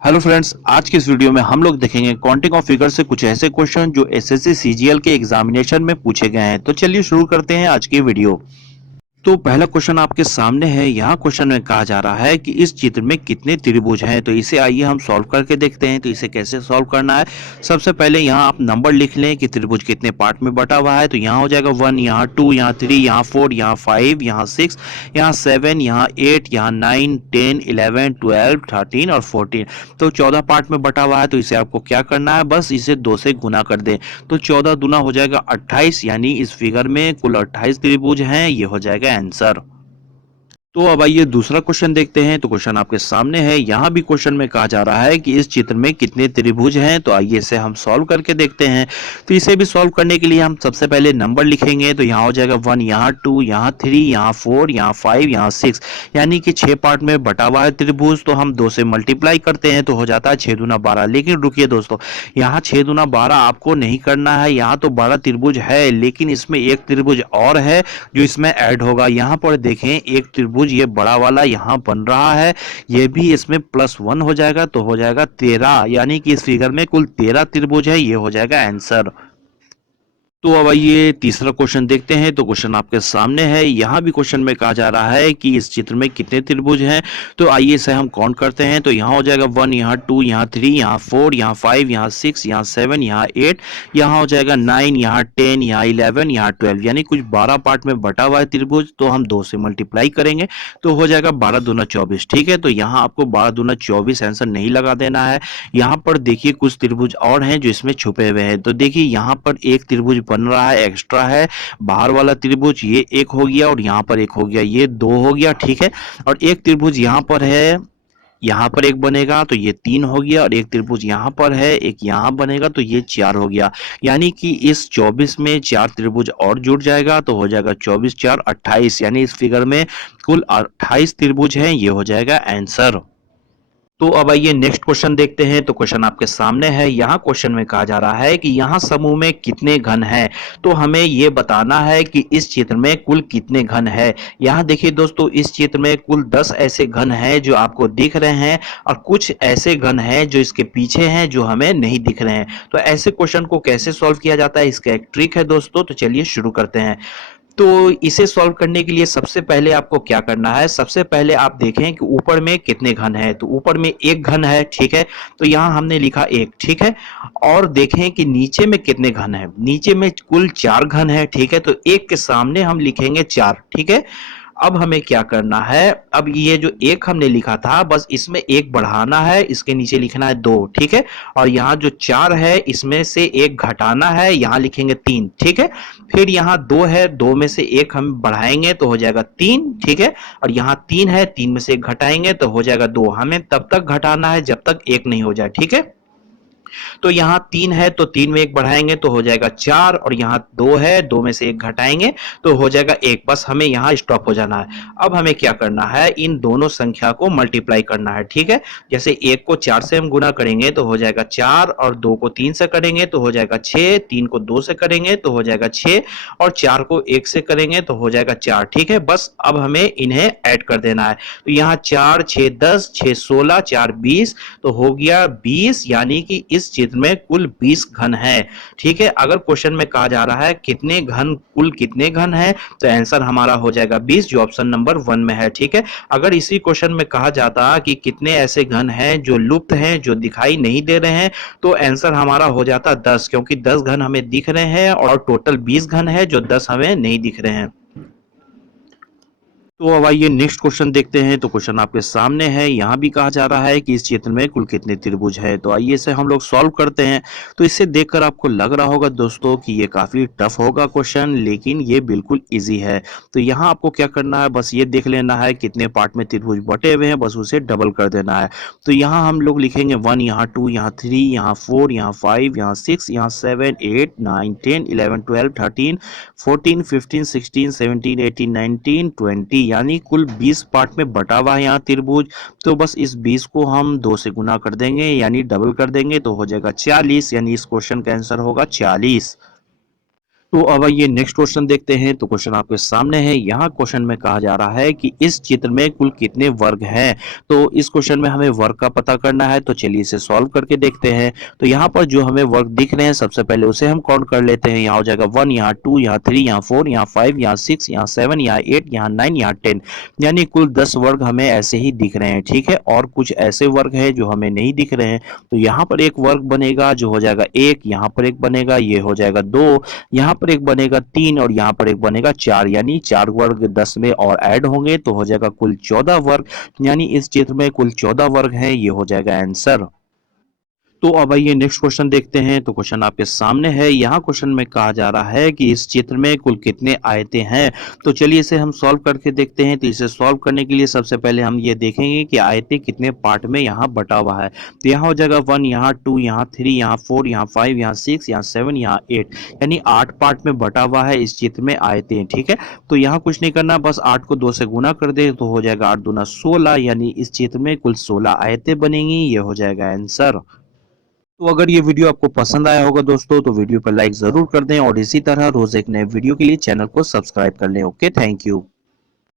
Hello friends, आज के इस वीडियो में हम लोग देखेंगे काउंटिंग ऑफ फिगर से कुछ ऐसे क्वेश्चन जो एसएससी सीजीएल के एग्जामिनेशन में पूछे गए हैं। तो चलिए शुरू करते हैं आज की वीडियो। तो पहला क्वेश्चन आपके सामने है। यहाँ क्वेश्चन में कहा जा रहा है कि इस चित्र में कितने त्रिभुज हैं। तो इसे आइए हम सॉल्व करके देखते हैं। तो इसे कैसे सॉल्व करना है, सबसे पहले यहाँ आप नंबर लिख लें कि त्रिभुज कितने पार्ट में बटा हुआ है। तो यहाँ हो जाएगा 1, यहाँ 2, यहाँ 3, यहाँ 4, यहाँ 5, यहाँ 6, यहाँ 7, यहाँ 8, यहाँ 9, 10, 11, 12, 13 और 14। तो 14 पार्ट में बटा हुआ है। तो इसे आपको क्या करना है, बस इसे 2 से गुना कर दें। तो 14 दूना हो जाएगा 28, यानी इस फिगर में कुल 28 त्रिभुज हैं। ये हो जाएगा आंसर। तो अब आइए दूसरा क्वेश्चन देखते हैं। तो क्वेश्चन आपके सामने है। यहाँ भी क्वेश्चन में कहा जा रहा है कि इस चित्र में कितने त्रिभुज हैं। तो आइए इसे हम सॉल्व करके देखते हैं। तो इसे भी सॉल्व करने के लिए हम सबसे पहले नंबर लिखेंगे। तो यहाँ हो जाएगा 1, यहाँ 2, यहाँ 3, यहाँ 4, यहाँ 5, यहाँ 6, यानी कि 6 पार्ट में बटा हुआ है त्रिभुज। तो हम 2 से मल्टीप्लाई करते हैं तो हो जाता है 6 दूना 12। लेकिन रुकिए दोस्तों, यहाँ 6 दूना 12 आपको नहीं करना है। यहाँ तो 12 त्रिभुज है, लेकिन इसमें एक त्रिभुज और है जो इसमें ऐड होगा। यहाँ पर देखें, एक त्रिभुज ये बड़ा वाला यहाँ बन रहा है, ये भी इसमें +1 हो जाएगा। तो हो जाएगा 13, यानी कि इस फिगर में कुल 13 त्रिभुज है। ये हो जाएगा आंसर। तो अब आइए तीसरा क्वेश्चन देखते हैं। तो क्वेश्चन आपके सामने है। यहाँ भी क्वेश्चन में कहा जा रहा है कि इस चित्र में कितने त्रिभुज हैं। तो आइए इसे हम काउंट करते हैं। तो यहाँ हो जाएगा 1, यहाँ 2, यहाँ 3, यहाँ 4, यहाँ 5, यहाँ 6, यहाँ 7, यहाँ 8, यहाँ हो जाएगा 9, यहाँ 10, यहाँ 11, यहाँ 12, यानी कुछ 12 पार्ट में बटा हुआ है त्रिभुज। तो हम 2 से मल्टीप्लाई करेंगे तो हो जाएगा 12 दूना 24। ठीक है, तो यहाँ आपको 12 दूना 24 आंसर नहीं लगा देना है। यहाँ पर देखिए कुछ त्रिभुज और हैं जो इसमें छुपे हुए हैं। तो देखिए यहाँ पर एक त्रिभुज बन रहा है, एक्स्ट्रा है। बाहर वाला त्रिभुज ये एक हो गया और यहाँ पर एक हो गया, ये 2 हो गया। ठीक है, और एक त्रिभुज यहाँ पर है, यहाँ पर एक बनेगा तो ये 3 हो गया। और एक त्रिभुज यहाँ पर है, एक यहाँ बनेगा तो ये 4 हो गया। यानी कि इस 24 में 4 त्रिभुज और जुड़ जाएगा तो हो जाएगा 24 4 28, यानी इस फिगर में कुल 28 त्रिभुज हैं। ये हो जाएगा आंसर। तो अब आइए नेक्स्ट क्वेश्चन देखते हैं। तो क्वेश्चन आपके सामने है। यहाँ क्वेश्चन में कहा जा रहा है कि यहाँ समूह में कितने घन हैं। तो हमें ये बताना है कि इस चित्र में कुल कितने घन है। यहाँ देखिए दोस्तों, इस चित्र में कुल 10 ऐसे घन हैं जो आपको दिख रहे हैं, और कुछ ऐसे घन हैं जो इसके पीछे हैं जो हमें नहीं दिख रहे हैं। तो ऐसे क्वेश्चन को कैसे सॉल्व किया जाता है, इसका एक ट्रिक है दोस्तों। तो चलिए शुरू करते हैं। तो इसे सॉल्व करने के लिए सबसे पहले आपको क्या करना है, सबसे पहले आप देखें कि ऊपर में कितने घन है। तो ऊपर में एक घन है, ठीक है, तो यहाँ हमने लिखा एक, ठीक है। और देखें कि नीचे में कितने घन है। नीचे में कुल 4 घन है, ठीक है, तो एक के सामने हम लिखेंगे 4, ठीक है। अब हमें क्या करना है, अब ये जो एक हमने लिखा था बस इसमें एक बढ़ाना है, इसके नीचे लिखना है 2, ठीक है। और यहाँ जो 4 है इसमें से एक घटाना है, यहाँ लिखेंगे 3, ठीक है। फिर यहाँ 2 है, 2 में से एक हम बढ़ाएंगे तो हो जाएगा 3, ठीक है। और यहाँ 3 है, 3 में से एक घटाएंगे तो हो जाएगा 2। हमें तब तक घटाना है जब तक एक नहीं हो जाए, ठीक है। तो यहाँ 3 है तो 3 में एक बढ़ाएंगे तो हो जाएगा 4, और यहाँ 2 है, 2 में से एक घटाएंगे तो हो जाएगा 1। बस हमें यहाँ स्टॉप हो जाना है। अब हमें क्या करना है, इन दोनों संख्या को मल्टीप्लाई करना है, ठीक है। जैसे 1 को 4 से हम गुना करेंगे तो हो जाएगा 4, और 2 को 3 से करेंगे तो हो जाएगा 6, 3 को 2 से करेंगे तो हो जाएगा 6, और 4 को 1 से करेंगे तो हो जाएगा 4, ठीक है। बस अब हमें इन्हें ऐड कर देना है। तो यहाँ 4 6 10, 6 16, 4 20, तो हो गया 20, यानी कि इस चित्र में कुल 20 घन है, ठीक है। अगर क्वेश्चन में कहा जा रहा है कितने घन, कुल कितने घन है, तो आंसर हमारा हो जाएगा 20, जो ऑप्शन नंबर 1 में है, ठीक है। अगर इसी क्वेश्चन में कहा जाता कि कितने ऐसे घन हैं जो लुप्त हैं, जो दिखाई नहीं दे रहे हैं, तो आंसर हमारा हो जाता 10, क्योंकि 10 घन हमें दिख रहे हैं और टोटल 20 घन है जो 10 हमें नहीं दिख रहे हैं। तो अब आइए नेक्स्ट क्वेश्चन देखते हैं। तो क्वेश्चन आपके सामने है। यहाँ भी कहा जा रहा है कि इस चित्र में कुल कितने त्रिभुज है। तो आइए इसे हम लोग सॉल्व करते हैं। तो इसे देखकर आपको लग रहा होगा दोस्तों कि ये काफी टफ होगा क्वेश्चन, लेकिन ये बिल्कुल इजी है। तो यहाँ आपको क्या करना है, बस ये देख लेना है कितने पार्ट में त्रिभुज बटे हुए हैं, बस उसे डबल कर देना है। तो यहाँ हम लोग लिखेंगे 1, यहाँ 2, यहाँ 3, यहाँ 4, यहाँ 5, यहाँ 6, यहाँ 7, 8, 9, 10, 11, 12, 13, 14, 15, 16, 17, 18, 19, 20, यानी कुल 20 पार्ट में बटा हुआ है यहाँ त्रिभुज। तो बस इस 20 को हम 2 से गुना कर देंगे, यानी डबल कर देंगे तो हो जाएगा 40, यानी इस क्वेश्चन का आंसर होगा 40। तो अब ये नेक्स्ट क्वेश्चन देखते हैं। तो क्वेश्चन आपके सामने है। यहाँ क्वेश्चन में कहा जा रहा है कि इस चित्र में कुल कितने वर्ग हैं। तो इस क्वेश्चन में हमें वर्ग का पता करना है, तो चलिए इसे सॉल्व करके देखते हैं। तो यहाँ पर जो हमें वर्ग दिख रहे हैं, सबसे पहले उसे हम काउंट कर लेते हैं। यहाँ हो जाएगा 1, यहाँ 2, यहाँ 3, यहाँ 4, यहाँ 5, यहाँ 6, यहाँ 7, यहाँ 8, यहाँ 9, यहाँ 10, यानी कुल 10 वर्ग हमें ऐसे ही दिख रहे हैं। ठीक है, और कुछ ऐसे वर्ग है जो हमें नहीं दिख रहे हैं। तो यहाँ पर एक वर्ग बनेगा जो हो जाएगा 1, यहाँ पर एक बनेगा, ये हो जाएगा 2, यहाँ पर एक बनेगा 3 और यहाँ पर एक बनेगा 4, यानी 4 वर्ग 10 में और ऐड होंगे तो हो जाएगा कुल 14 वर्ग, यानी इस चित्र में कुल 14 वर्ग है, ये हो जाएगा आंसर। तो अब आइए नेक्स्ट क्वेश्चन देखते हैं। तो क्वेश्चन आपके सामने है। यहाँ क्वेश्चन में कहा जा रहा है कि इस चित्र में कुल कितने आयतें हैं। तो चलिए इसे हम सॉल्व करके देखते हैं। तो इसे सॉल्व करने के लिए सबसे पहले हम ये देखेंगे कि आयतें कितने पार्ट में यहाँ बटा हुआ है। तो यहाँ हो जाएगा 1, यहाँ 2, यहाँ 3, यहाँ 4, यहाँ 5, यहाँ 6, यहाँ 7, यहाँ 8, यानी 8 पार्ट में बटा हुआ है इस चित्र में आयतें। ठीक है, तो यहाँ कुछ नहीं करना, बस 8 को 2 से गुना कर दे तो हो जाएगा 8 दूना 16, यानी इस चित्र में कुल 16 आयतें बनेंगी, ये हो जाएगा आंसर। तो अगर ये वीडियो आपको पसंद आया होगा दोस्तों, तो वीडियो पर लाइक जरूर कर दें और इसी तरह रोज एक नए वीडियो के लिए चैनल को सब्सक्राइब कर लें। Okay, thank you.